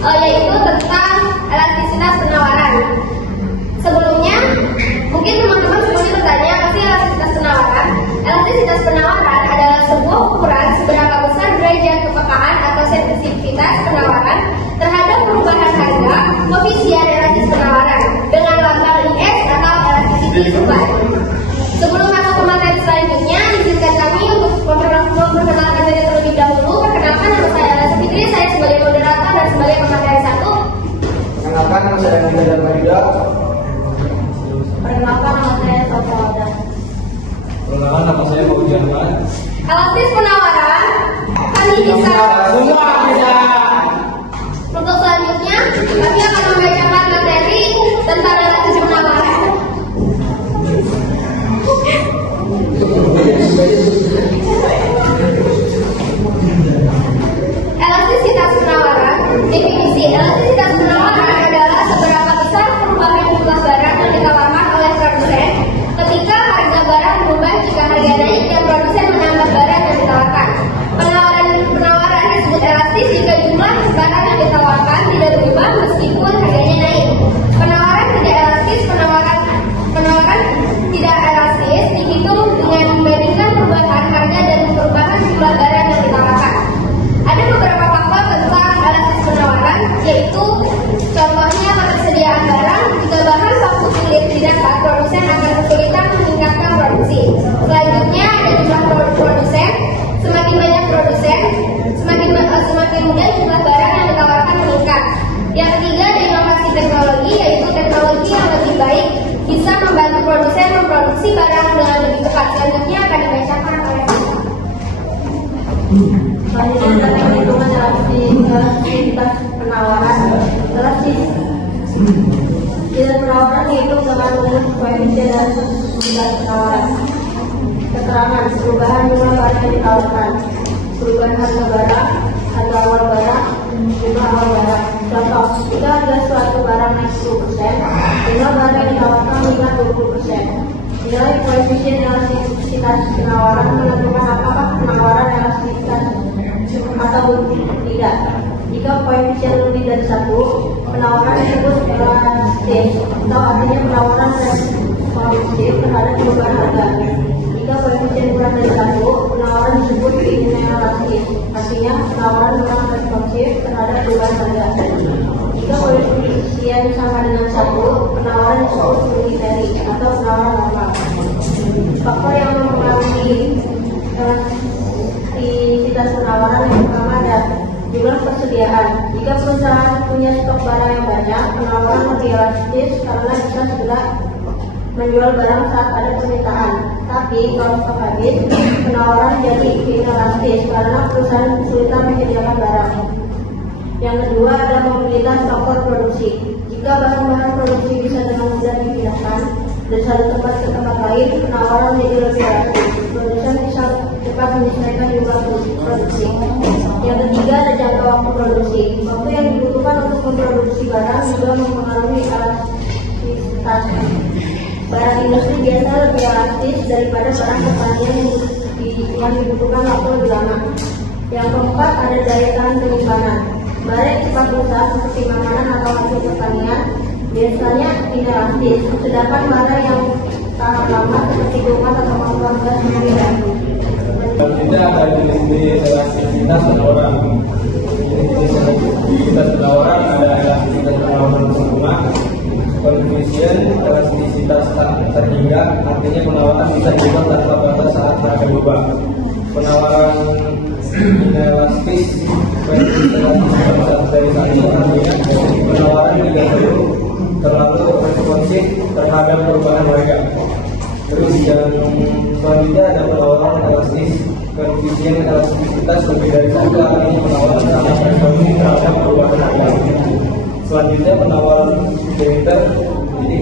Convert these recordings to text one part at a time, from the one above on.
yaitu tentang elastisitas penawaran. Sebelumnya, mungkin teman-teman semuanya bertanya, apa sih elastisitas penawaran? Elastisitas penawaran adalah sebuah ukuran seberapa besar derajat kepekaan atau sensitivitas penawaran terhadap perubahan harga koefisien elastis penawaran dengan lambang IS atau elasticity supply. Sebelum masuk ke materi selanjutnya, izinkan kami untuk memperkenalkan diri terlebih dahulu. Perkenalkan, nama saya Alasa Fitri, saya sebagai moderator dan sebagai pemateri 1. Perkenalkan, nama saya Nida Marida. Perkenalkan, nama saya Sofia. Perkenalkan, nama saya Fauzi Ahmad. Elastis penawaran, kami bisa. Semua bisa. Untuk selanjutnya, kami akan membacakan materi tentang elastis penawaran. Elastisitas penawaran. Definisi elastisitas penawaran adalah seberapa besar perubahan jumlah barang yang ditawarkan oleh produsen ketika harga barang berubah jika harga naik dan produsen menambah barang yang ditawarkan. Penawaran disebut elastis jika jumlah barang yang ditawarkan tidak berubah meskipun harganya naik. Penawaran tidak elastis. Penawaran tidak elastis dihitung dengan membandingkan perubahan harga dan perubahan jumlah barang yang ditawarkan. Ada beberapa faktor tentang elastis penawaran, yaitu contohnya ketersediaan barang. Jika bahan baku sulit didapat, produsen akan kesulitan meningkatkan produksi. Selanjutnya ada jumlah produsen. Semakin banyak produsen, semakin mudah jumlah barang yang ditawarkan meningkat. Yang ketiga ada inovasi teknologi, yaitu teknologi yang lebih baik bisa membantu produsen memproduksi barang dengan lebih cepat. Selanjutnya akan dibacakan oleh selanjutnya ada perhitungan elastisitas penawaran. Elastisitas penawaran dihitung dengan rumus koefisien elastisitas penawaran. Keterangan perubahan jumlah barang yang ditawarkan, perubahan harga barang, harga awal barang, jumlah awal barang. Contoh, jika harga suatu barang naik 10%, jumlah barang yang ditawarkan meningkat 20%. Nilai koefisien elastisitas penawaran menentukan apakah penawaran elastisitas atau tidak. Jika koefisien lebih dari 1, penawaran disebut elastis, atau artinya penawaran responsif terhadap perubahan harga. Jika koefisien kurang dari 1, penawaran disebut inelastis, artinya penawaran kurang responsif terhadap perubahan harga. Jika koefisien sama dengan 1, penawaran disebut unitary atau penawaran normal. Faktor yang mempengaruhi elastisitas penawaran yang pertama ada jumlah persediaan. Jika perusahaan punya stok barang yang banyak, penawaran lebih elastis karena bisa segera menjual barang saat ada permintaan. Tapi kalau stok habis, penawaran jadi inelastis karena perusahaan kesulitan menyediakan barang. Yang kedua ada mobilitas faktor produksi. Jika bahan-bahan produksi bisa dengan mudah dipindahkan dari satu tempat ke tempat lain, penawaran menjadi lebih elastis. Produsen bisa cepat menyesuaikan jumlah produksi. Yang ketiga ada jangka waktu produksi. Waktu yang dibutuhkan untuk memproduksi barang juga mempengaruhi elastisitas. Barang industri biasa lebih elastis daripada barang pertanian yang dibutuhkan waktu lebih lama. Yang keempat ada daya tahan penyimpanan. Barang yang cepat rusak seperti makanan atau hasil pertanian biasanya inelastis, sedangkan barang yang tahan lama seperti rumah atau kompor gas tidak. Tidak ada jenis elastisitas penawaran. Elastisitas penawaran ada elastisitas penawaran sempurna, koefisien elastisitas terhingga, artinya penawaran bisa diubah tanpa batas saat harga berubah. Penawaran inelastis dari satu, artinya penawaran tidak terlalu responsif terhadap perubahan harga. Terus yang selanjutnya ada penawaran elastis, koefisien elastisitas lebih dari 1, artinya penawaran sangat responsif terhadap perubahan harga. Selanjutnya penawaran filter, jadi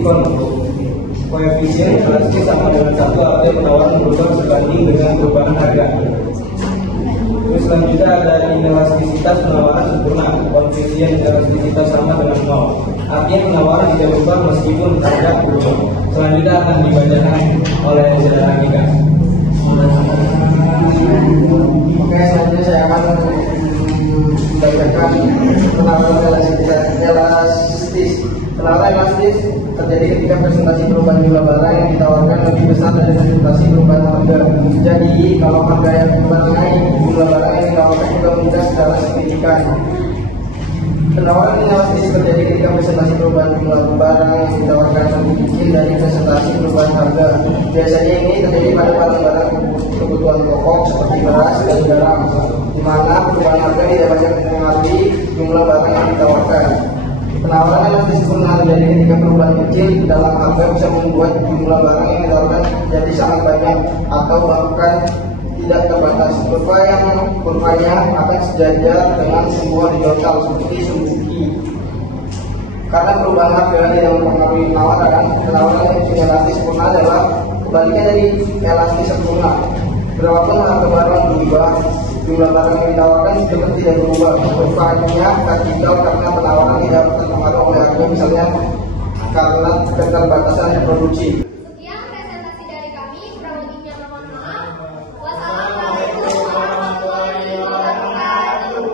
koefisien elastis sama dengan 1, artinya penawaran berubah sebanding dengan perubahan harga. Terus selanjutnya ada inelastisitas penawaran sempurna, koefisien elastisitas sama dengan 0, artinya penawaran tidak berubah meskipun harga berubah. Selanjutnya akan dibacakan oleh saudara kita. Oke, selanjutnya saya akan dibacakan. Penawaran elastis. Penawaran elastis terjadi ketika presentasi perubahan jumlah barang yang ditawarkan lebih besar dari presentasi perubahan harga. Jadi kalau harga yang barang naik, jumlah barang yang ditawarkan juga meningkat secara signifikan. Penawaran elastis terjadi ketika presentasi perubahan jumlah barang yang ditawarkan lebih kecil dari presentasi perubahan harga. Biasanya ini terjadi pada barang-barang kebutuhan pokok seperti beras dan garam, di mana perubahan harga tidak banyak mempengaruhi jumlah barang yang ditawarkan. Penawaran elastis pun terjadi ketika perubahan kecil dalam harga bisa membuat jumlah barang yang ditawarkan jadi sangat banyak atau bahkan tidak terbatas. Kurvanya akan sejajar dengan sebuah horizontal seperti Suzuki. Karena perubahan harga tidak mempengaruhi penawaran yang elastis sempurna adalah kebaliknya dari elastis sempurna. Berapapun harga barang berubah, jumlah barang yang ditawarkan juga tidak berubah. Kurvanya vertikal karena penawaran tidak terpengaruh oleh harga, misalnya karena keterbatasan produksi. Sekian presentasi dari kami, kurang lebihnya mohon maaf. Wassalamualaikum warahmatullahi wabarakatuh.